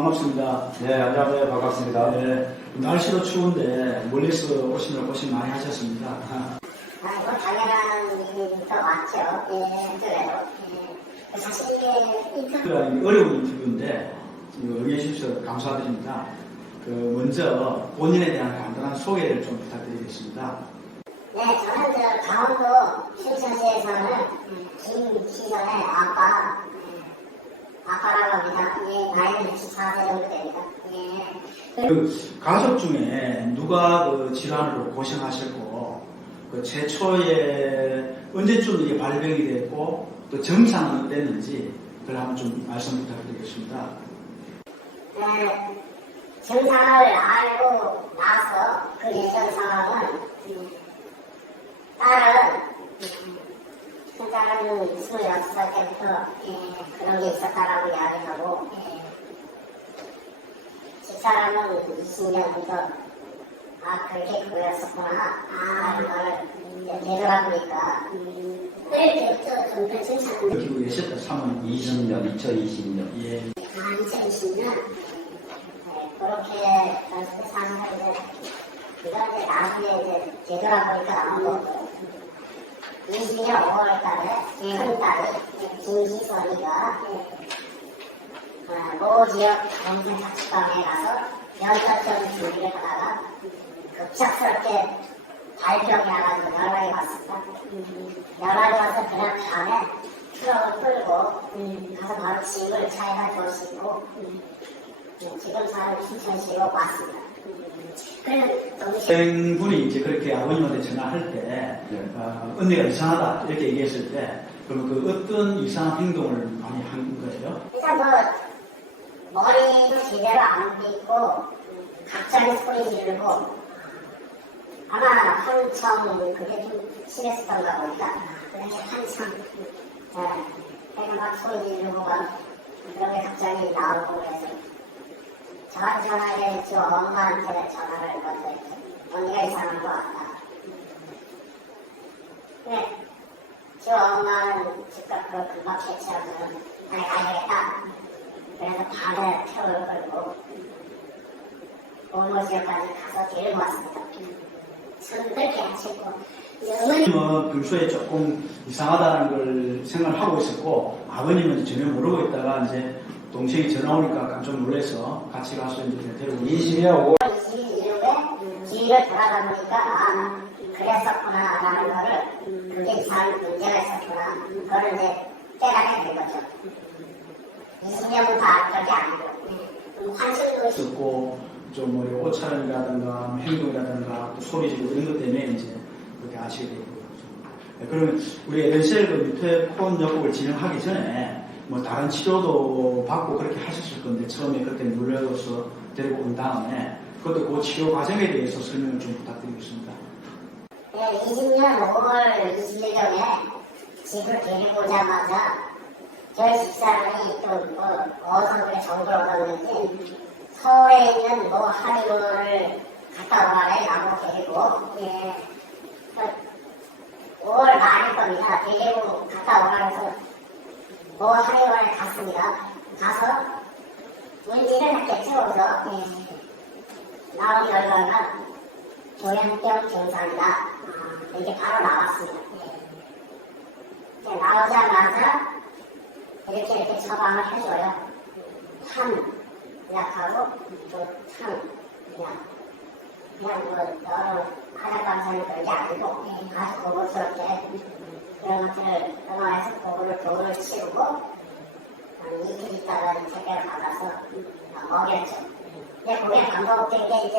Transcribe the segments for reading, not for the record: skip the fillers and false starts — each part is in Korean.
반갑습니다. 네, 안녕하세요. 반갑습니다. 네, 날씨도 추운데 멀리서 오시느라 고생 많이 하셨습니다. 뭐 당연한 일이니까 왔죠. 그래도 사실 이게 인터뷰 어려운 인터뷰인데 응해주셔서 감사드립니다. 먼저 본인에 대한 간단한 소개를 좀 부탁드리겠습니다. 네, 저는 강원도 춘천시에서는 김시선의 아빠라고 합니다. 나이는 64세 정도 됩니다. 가족 중에 누가 질환으로 고생하셨고 최초에 언제쯤 이게 발병이 됐고 또 증상은 어땠는지 그걸 한번 좀 말씀 부탁드리겠습니다. 네, 증상을 알고 나서 그 예전 상황은 딸은 26살 때부터 그런 게 있었다라고 이야기하고 집사람은 20년부터 그렇게 보였었구나 하는 걸 되돌아보니까 그때부터 좀 더 증상을 느끼고 계셨다. 2020년. 2020년 그렇게 사실 이건 이제 나중에 이제 되돌아보니까 나온 거고 20년 5월달에 큰 딸이 김희선이가 모 지역 동생 자취방에 가서 연설점 준비를 하다가 급작스럽게 발병이 나가지고 연락이 왔습니다. 연락이 와서 그날 밤에 트럭을 끌고 가서 바로 짐을 차에다 싣고 지금 사는 춘천시로 왔습니다. 동생분이 이제 그렇게 아버님한테 전화할 때 언니가 이상하다 이렇게 얘기했을 때 그럼 어떤 이상한 행동을 많이 한 거예요? 일단 머리도 제대로 안 빗고 갑자기 소리 지르고 아마 한참 그게 좀 심했었던가 보니까 한참 내가 막 소리 지르고 막 그런 게 갑자기 나오고 그래서 저한테 전화해 저 엄마한테 전화를 먼저 했죠. 언니가 이상한 거 같다. 네. 저 엄마는 즉각 금방 캐치하고는 아니 가야겠다. 그래서 밤에 표를 걸고 올모지역까지 가서 데리고 왔습니다. 저는 그렇게 하시고 어머님은 평소에 조금 이상하다는 걸 생각을 하고 있었고 아버님은 전혀 모르고 있다가 이제 동생이 전화 오니까 깜짝 놀라서 같이 가서 이제 데리고 20년 5월 22일에 뒤를 돌아다 보니까 그랬었구나 라는 거를 그게 이상한 문제가 있었구나 그거를 이제 깨닫게 된 거죠. 20년부터 알았던 게 아니고 환심도 있었고 좀 옷차림이라든가 행동이라든가 또 소리 지르고 이런 것 때문에 이제 그렇게 아시게 되고 그러면 우리 에덴셀 유태콘 요법을 진행하기 전에 뭐 다른 치료도 받고 그렇게 하셨을 건데 처음에 그렇게 눌러서 데리고 온 다음에 그것도 그 치료 과정에 대해서 설명을 좀 부탁드리겠습니다. 네, 20년 5월 20일경에 집을 데리고 오자마자 저희 집사람이 또 어디서 그렇게 정보를 얻었는지 서울에 있는 한의원을 갔다 오라래 나보고 데리고 5월 말일 겁니다. 데리고 갔다 오라 해서 한의원에 갔습니다. 가서 문제를 했겠죠. 그래서 나온 결과가 조현병 증상이다. 이게 바로 나왔습니다. 나오자마자 이렇게 처방을 해줘요. 약하고 또 그냥 여러 한약방사는 그런 게 아니고 아주 고급스럽게 그런 것들을 응원해서 돈을 치우고 이틀 있다가 택배를 받아서 먹였죠. 근데 그게 반복된 게 이제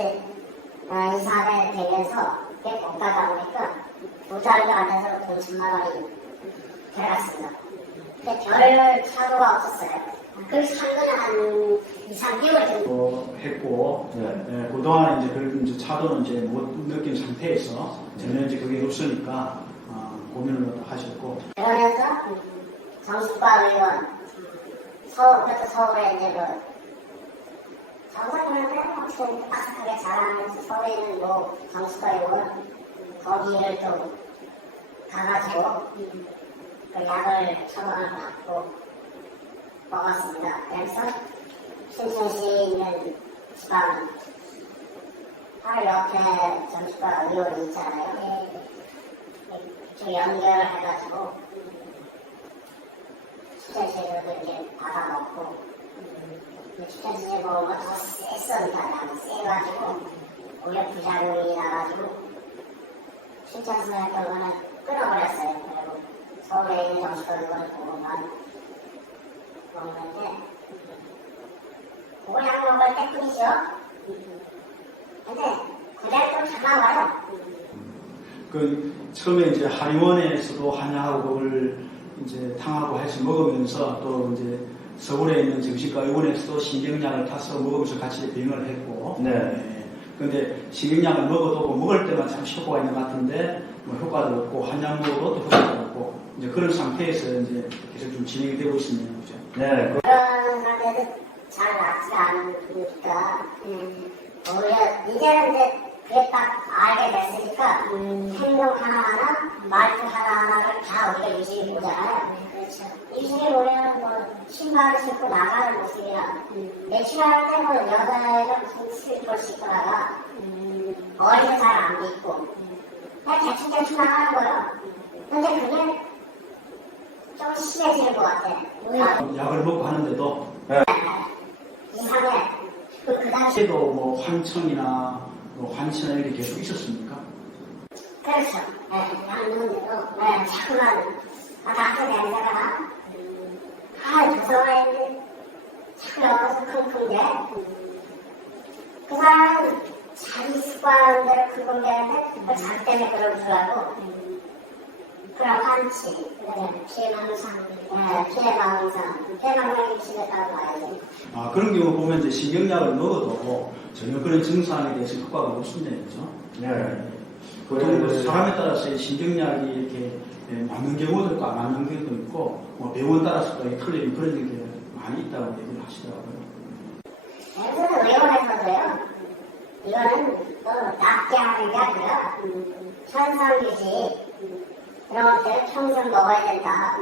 이사를 되면서 그게 공가다 보니까 2달도 안 돼서 돈 10만 원이 들어갔습니다. 근데 별 차도가 없었어요. 그 상근은 한 2, 3개월 정도 했고 그동안 이제 그런 이제 차도는 이제 못 느낀 상태에서 전혀 이제 그게 없으니까 고민을 하셨고 그러면서 정신과 의원 그것도 서울에 이제 정상인한테 어떻게 빠삭하게 잘하는 서울에 있는 정신과 의원 거기를 또 가가지고 그 약을 처방을 받고 먹었습니다. 그래서 춘천시에 있는 지방 바로 옆에 정신과 의료원이 있잖아요. 그 연결을 해가지고 춘천시에서도 이제 받아먹고 춘천시에 보면 더 셌었다. 세가지고 오히려 부작용이 나가지고 춘천시에 했던 거는 끊어버렸어요. 그리고 서울에 있는 정신과 의료원을 보고만 먹는데 그걸 약 먹을 때 뿐이죠. 근데 그대로 좀 잘 나와요. 그 처음에 이제 한의원에서도 한약을 이제 탕하고 해서 먹으면서 또 이제 서울에 있는 정신과 의원에서도 신경약을 타서 먹으면서 같이 병을 했고. 네. 근데 신경약을 먹어도 먹을 때만 참 효과가 있는 것 같은데 뭐 효과도 없고 한약 먹어도 또 효과도 없고 이제 그런 상태에서 이제 계속 좀 진행이 되고 있습니다. 그죠? 네. 그런 상태에서 잘 낫지 않으니까 오히려 이제는 이제 그게 딱 알게 됐으니까 행동 하나하나 말투 하나하나를 다 우리가 유심히 보잖아요. 그렇죠. 유심히 보면 뭐 신발을 신고 나가는 모습이나 외출할 때 뭐 여자애가 무슨 슬리퍼를 신고 나가 머리도 잘 안 빗고 그냥 대충 나가는 거예요. 근데 그게 좀 심해지는 것 같아. 약을 먹고 하는데도 이상해. 그 당시 그때도 뭐 환청이나 뭐 환청이나 이렇게 계속 있었습니까? 그렇죠. 네, 양눈으로 자꾸만 나한테 냄새가 나. 무서워했는데 자꾸 여기서 킁킁대. 그 사람은 자기 습관대로 그건 되는데 자기 때문에 그럴 줄 알고 그런 환치, 피해망상, 피해망상이 심했다고 봐야지. 아, 그런 경우 보면 이제 신경약을 먹어도 전혀 그런 증상에 대해서 효과가 없습니다. 그죠? 네. 보통 사람에 따라서 신경약이 이렇게 맞는 경우도 있고 안 맞는 경우도 있고 뭐 병원 따라서도 틀린 그런 게 많이 있다고 얘기를 하시더라고요. 그래서 의원에서도요. 이거는 또 낫게 하는 게 아니라 현상유지 그런 것들을 평생 먹어야 된다.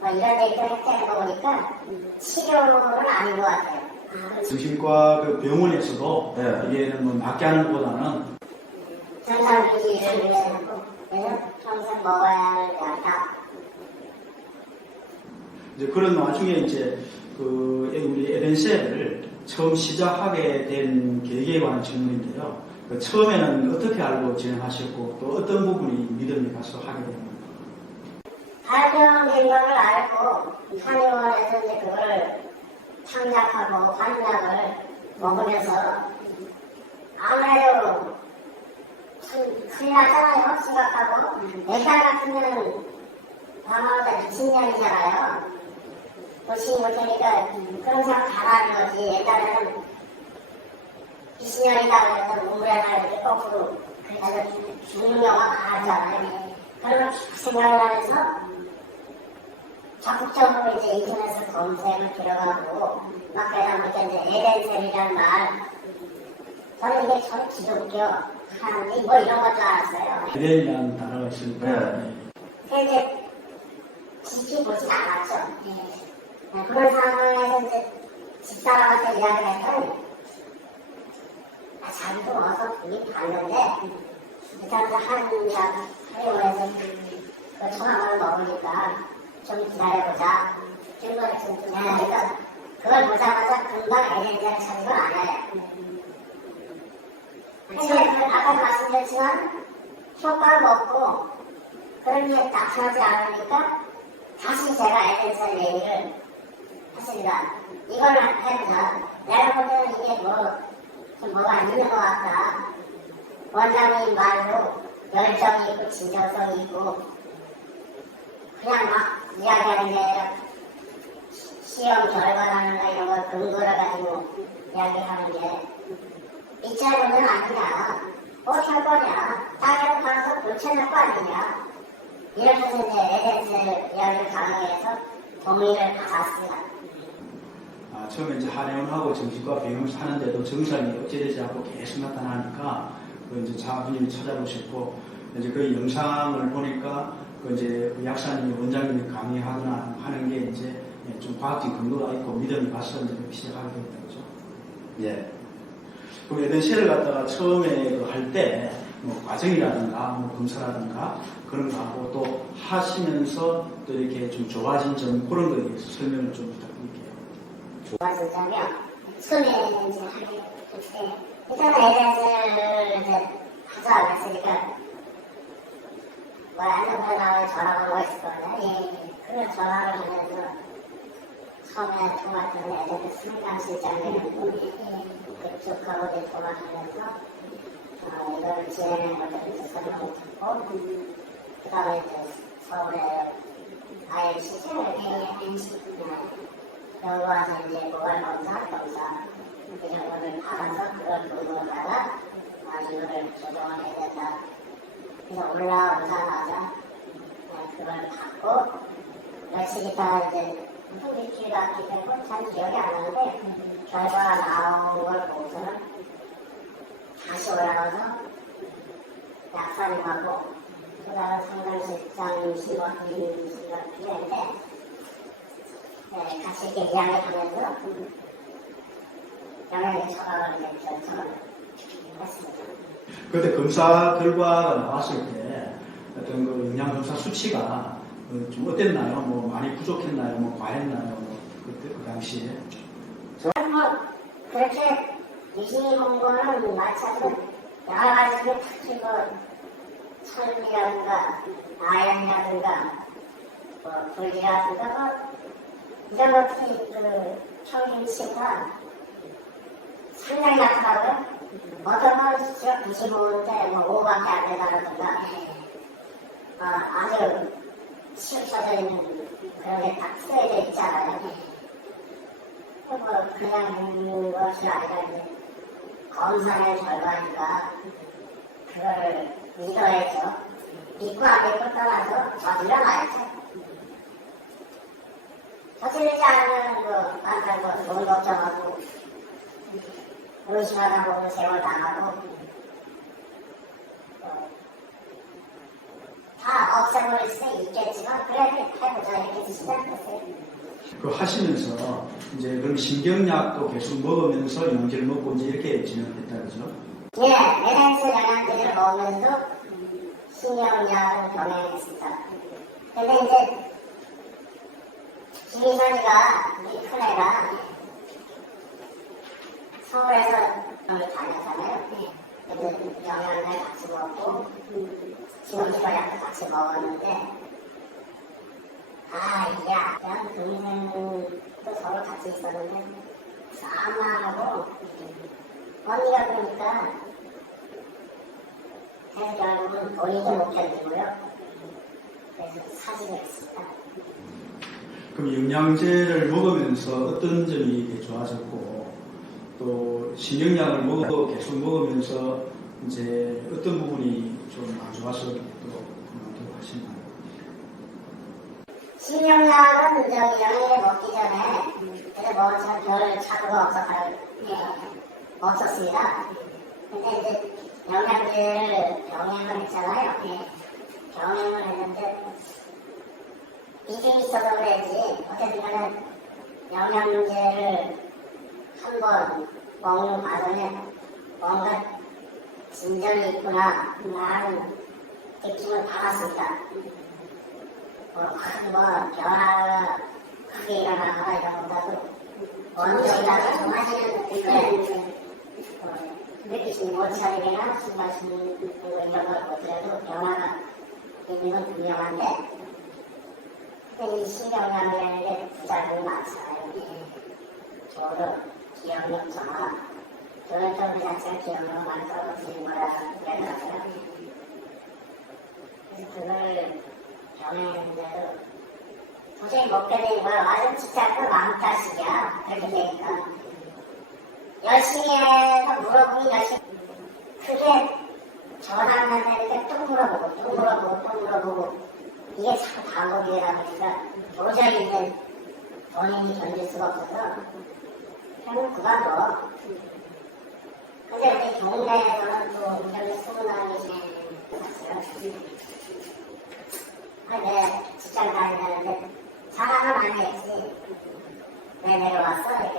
뭐 이런 얘기를 했다는 거 보니까 치료는 아닌 것 같아요. 정신과 그 병원에서도 네. 이게는 뭐 낫게 하는 것보다는 현상유지를 위해서 그래서 평생 먹어야 한다. 이제 그런 와중에 이제 그 우리 에덴셀을 처음 시작하게 된 계기에 관한 질문인데요. 그 처음에는 어떻게 알고 진행하셨고 또 어떤 부분이 믿음이 가서 하게 됩니까? 발병된 거를 알고 한의원에서 이제 그거를 창작하고 한약을 먹으면서 아무래도 큰일 나잖아요. 심각하고 내딸 같으면 아마도 미친년이잖아요. 보시지 못하니까 그런 생각 다 하는 거지. 옛날에는 미친년이다 그래서 우물에다 이렇게 거꾸로 그래서 죽는 경우가 많았잖아요. 그러면 생각을 하면서 적극적으로 이제 인터넷에서 검색을 들어가고 막 그러다 보니까 이제 에덴셀이라는 말 저는 이게 저 기독교 하나님 뭐 이런 것도 알았어요. 에덴이라는 단어가 있으니까 네. 근데 이제 깊이 보진 않았죠. 그런 상황에서 이제 집사람한테 이야기를 했더니 자기도 와서 보긴 봤는데 일단 한의원에서 그 청함을 먹으니까 좀 기다려보자. 그러니까 그걸 보자마자 금방 에덴젤을 찾은 건 아니에요. 아까도 말씀드렸지만 효과를 먹고 그런 게 나타나지 않으니까 다시 제가 에덴젤 얘기를 했습니다. 이걸 해보자. 내가 볼 때는 이게 좀 뭐가 있는 것 같다. 원장님 말로 열정이 있고 진정성이 있고 그냥 막 이야기하는 게 아니라 시험 결과라는가 이런 걸 근거를 가지고 이야기하는 게 믿지 않는 건 아니냐. 어떻게 할 거냐. 땅에 가서 불체할 거 아니냐. 이렇게 해서 이제 에덴셀 이야기를 강의해서 동의를 받았습니다. 처음에 이제 한의원하고 정신과 병원을 사는데도 증상이 억제되지 않고 계속 나타나니까 그 이제 자부님이 찾아보셨고 이제 그 영상을 보니까 그 이제 그 약사님이 원장님이 강의하거나 하는 게 이제 좀 과학적 근거가 있고 믿음이 가서 이제 시작하게 됩니다. 그죠? 예. 그럼 에덴실을 갖다가 처음에 할 때, 뭐 과정이라든가, 뭐 검사라든가, 그런 거 하고 또 하시면서 또 이렇게 좀 좋아진 점, 그런 거에 대해서 설명을 좀 부탁드릴게요. 좋아진다면, 처음에는 이제 하게 그때, 일단은 에덴실을 이제 하자 그랬으니까, 뭐, 안전변화에 전화가 뭐 있을 거냐. 예. 그걸 전화를 하면서, 처음에 통화할 때는 에덴실 승강실장님, 그쪽하고 이제 통화하면서, 이걸 진행하는 것에 대해서 설명을 듣고, 그 다음에 이제 서울에 아예 시설을 여기 와서 이제 모발검사, 검사, 이런 거를 받아서 그걸 보고다가 이거를 조정을 해야 된다. 그래서 올라오자마자 그걸 받고, 며칠 있다가 이제 무슨 일주일 앞이 되고 잘 기억이 안 나는데, 결과가 나온 걸 보고서는 다시 올라가서 약사님하고 그 다음 상담실장 심의가 필요한데 같이 이렇게 이야기하면서 영양제 처방을 이제 결정을 했습니다. 그때 검사 결과가 나왔을 때 어떤 그 영양검사 수치가 좀 어땠나요? 뭐 많이 부족했나요? 뭐 과했나요? 뭐 그때 그 당시에? 저는 뭐 그렇게 유심히 본 거는 마찬가지로 여러 가지 특히 뭐 철이라든가 아연이라든가 뭐 불이라든가 뭐 이런 것들이 그 평균치가 상당히 약하고요. 어떤 건 95인데 뭐 5밖에 안 되다라든가 아주 치우쳐져 있는 그런 게 딱 쓰여져 있잖아요. 뭐 그냥 것이 아니라 이제 검사의 결과니까 그거를 믿어야죠. 믿고 안 믿고 떠나서 저질러놔야죠. 저질리지 않으면 뭐 항상 뭐 돈 걱정하고 의심하다 보면 세월 당하고 다 없애버릴 수 있겠지만 그래도 해보자 이렇게 시작했어요. 그 하시면서 이제 그럼 신경약도 계속 먹으면서 영양제를 먹고 이제 이렇게 진행했다 그죠? 예, 에덴스 영양제를 먹으면서 신경약을 병행했습니다. 근데 이제 김희선이가 우리 큰애가 서울에서 다녔잖아요. 근데 영양제를 같이 먹고 지원치료약도 같이 먹었는데 야, 동생도 서로 같이 있었는데 싸움하고 언니가 그러니까 그래서 결국은 본인도 못 견디고요. 그래서 사직을 했습니다. 그럼 영양제를 먹으면서 어떤 점이 이렇게 좋아졌고 또 신경약을 계속 먹으면서 이제 어떤 부분이 좀 안 좋아서 또 그만두고 하시나요? 신경약은 영양제 먹기 전에 그래서 뭐 전 별 차도가 없었습니다. 근데 이제 영양제를 병행을 했잖아요. 병행을 했는데 비중이 있어서 그랬지 어쨌든 간에 영양제를 한 번 먹는 과정에 뭔가 진전이 있구나 라는 느낌을 받았습니다. 큰 변화가 크게 일어나거나 이런 것보다도 원적이라서 좀 하시는 느낌을 느끼시는 원차력이나 신발신 이런 걸 보더라도 변화가 있는 건 분명한데 이 신경감이라는 게 부작용이 많잖아요. 저도 기억력 저하 저는 좀 그 자체가 기억력 많이 떨어지는 거라서 그랬어요. 그래서 그걸 병행했는데도 도저히 먹게 되는 걸 완전 진짜 그 망타식이야. 그렇게 되니까 열심히 해서 물어보긴 열심히 그게 전화만 되는데 또 물어보고 이게 참 방법이라 보니까 도저히 이제 본인이 견딜 수가 없어서 결국 그만둬. 근데 우리 동네에서는 또 저기 수문하는 계시는 내 직장 다니는데 자랑을 많이 했지. 왜 내려왔어? 이렇게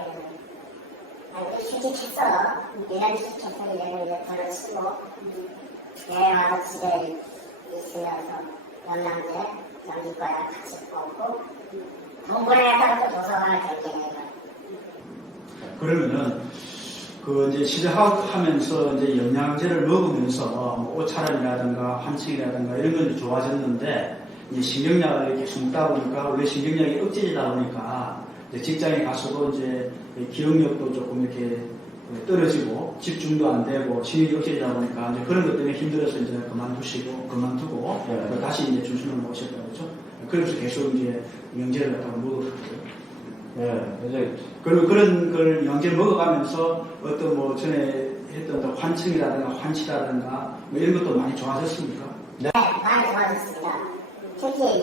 우리 취직했어요. 1년 취직해서 이제는 이제 저를 치고 내려와서 집에 있으면서 영양제, 전기과약 같이 먹고 동분해서 또 도서관을 결정해요. 그러면은 그 이제 시작하면서 이제 영양제를 먹으면서 뭐 옷차림이라든가 환청이라든가 이런 건 좋아졌는데 이제 신경약을 계속 먹다 보니까 원래 신경약이 억제되다 보니까 이제 직장에 가서도 이제 기억력도 조금 이렇게 떨어지고 집중도 안 되고 신경이 억제되다 보니까 이제 그런 것 때문에 힘들어서 이제 그만두고 네. 다시 이제 준수를 오셨다고 그러죠. 그래서 계속 이제 영양제를 갖다가 먹었거든요. 네, 이제 그리고 그런 걸 영양제를 먹어가면서 어떤 뭐 전에 했던 환청이라든가 환치라든가 뭐 이런 것도 많이 좋아졌습니까? 네, 많이 좋아졌습니다. 특히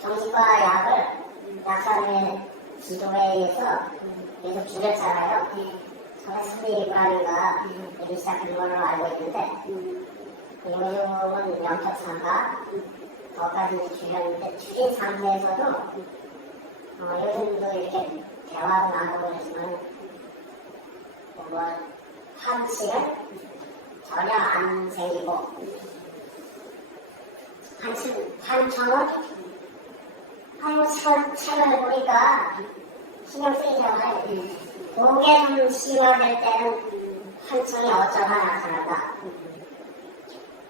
정신과 약을 약사님의 지도에 의해서 계속 줄였잖아요. 처음에 3mg인가 이렇게 시작한 걸로 알고 있는데 요즘은 0.4가 더까지 줄였는데 줄인 상태에서도 요즘도 이렇게 대화로 나누고 있으면 뭐 환치는 전혀 안 생기고 한청은 책을 보니까 신경 쓰이잖아요. 그게 좀 심화될 때는 한청이 어쩌나 나타난다.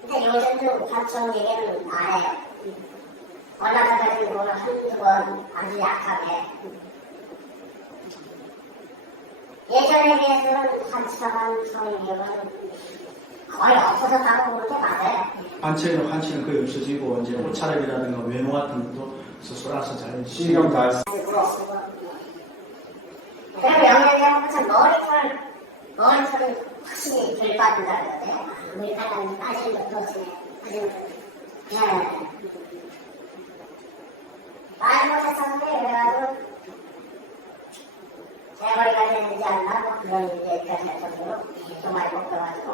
근데 요즘도 한청 얘기는 안 해요. 얼마 전까지 그거는 한두 번 아주 약하게. 예전에 비해서는 한청의 이유는 거의 없어졌다고 보는 게 맞아요. 환치는 거의 없어지고 이제 옷차림이라든가 외모 같은 것도 스스로라서 잘 신경 다 그리고 영양제 참 머리털은 확실히 덜 빠진다 그러거든요. 물가가 빠지는 것도 없으네. 네. 많이 못했었는데 그래가지고 제 머리가 되는지 않나 뭐 그런 얘기까지 할 정도로 좀 많이 먹어가지고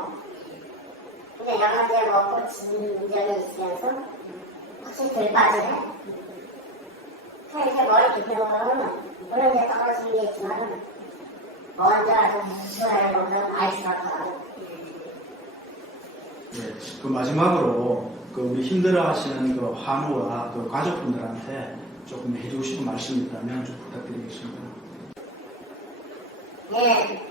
근데 영양제 먹고 진정이 있으면서 확실히 덜 빠지네. 그래서 이제 머리 깊이 보면 물론 이제 떨어지는 게 있지만 먼저 수술을 보면 알 수가 없어요. 네, 그 마지막으로 그 우리 힘들어하시는 그 환우와 그 가족분들한테 조금 해주고 싶은 말씀이 있다면 좀 부탁드리겠습니다. 네,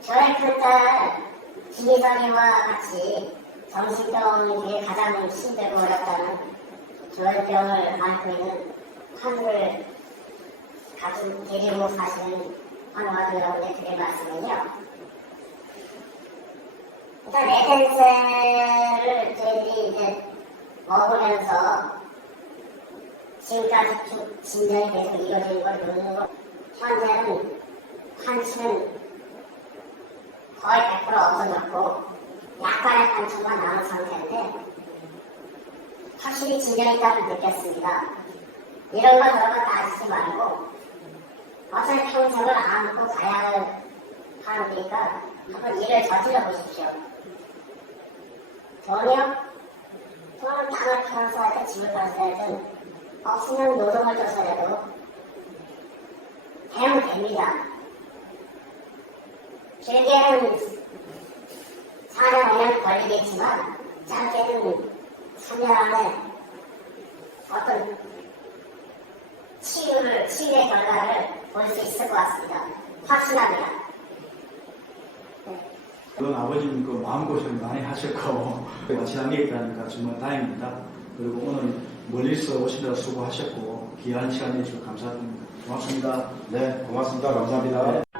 저희 큰딸 김희선이와 같이 정신병이 가장 힘들고 어렵다는 조현병을 앓고 있는 한국을 가족 데리고 사시는 환우가 여러분께 드릴 말씀은요. 일단 에센스를 저희들이 이제 먹으면서 지금까지 쭉 진전이 계속 이루어진 걸 보는 거 현재는 환치는 거의 100% 없어졌고 약간의 환청만 남은 상태인데 확실히 진전이 있다고 느꼈습니다. 이런 거 저런 거 따지지 말고 어차피 평생을 안고 가야 하니까 한번 일을 저질러 보십시오. 돈은 땅을 팔아서 하든 집을 팔아서 하든 없으면 노동을 줘서라도 되면 됩니다. 길게는 4년, 5년 걸리겠지만 짧게는 3년 안에 어떤 치유의 결과를 볼 수 있을 것 같습니다. 확신합니다. 그건 아버님 그 마음고생을 많이 하실 거고 지난 게 있다니까 정말 다행입니다. 그리고 오늘 멀리서 오시느라 수고하셨고 귀한 시간 내주셔서 감사드립니다. 고맙습니다. 네, 고맙습니다. 감사합니다.